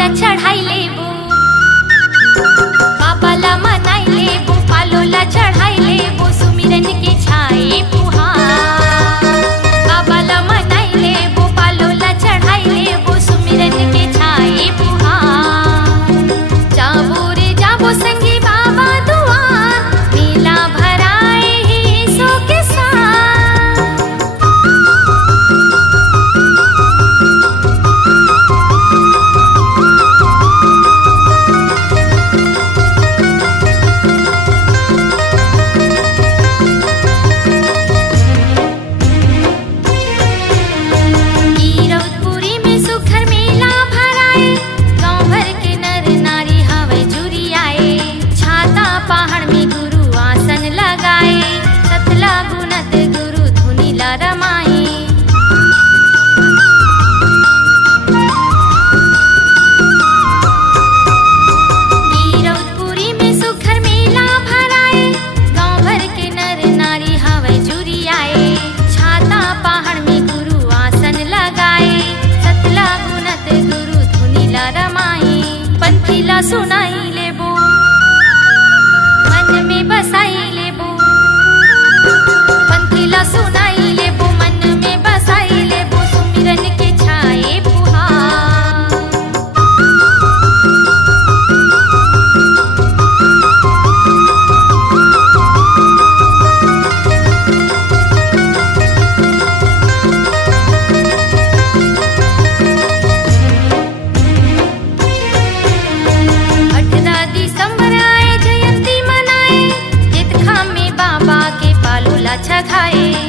पालोला चढ़ाई लेबो, बाबाला मनाई लेबो, पालोला चढ़ाई लेबो, सुमिरन के छाए पुहार। बाबाला मनाई लेबो, पालोला चढ़ाई लेबो, सुमिरन के छाए पुहार। जाबो रे जाबो संगी बाबा दुआर, मेला भराए ही सो के साथ। कीरौतपुरी में सुखर मेला भराए, गाँव भर के नर नारी हवे जुरियाए। छाता पहाड़ में गुरु आसन लगाए, सतला गुनत गुरु धुनीला रमाए। कीरौतपुरी में सुखर मेला भराए, गाँव भर के नर नारी हवे जुरियाए। छाता पहाड़ में गुरु आसन लगाए, सतला गुनत गुरु धुनीला रमाए। पंथीला सुनाई लेबो, मन में बसाई लेबो, पंथीला सुनाई लेबो, मन में बसाई लेबो, सुमिरन के छाए पुहार। दिसंबर आए जयंती मनाए, जितखा में बाबा के पालोला छखाए।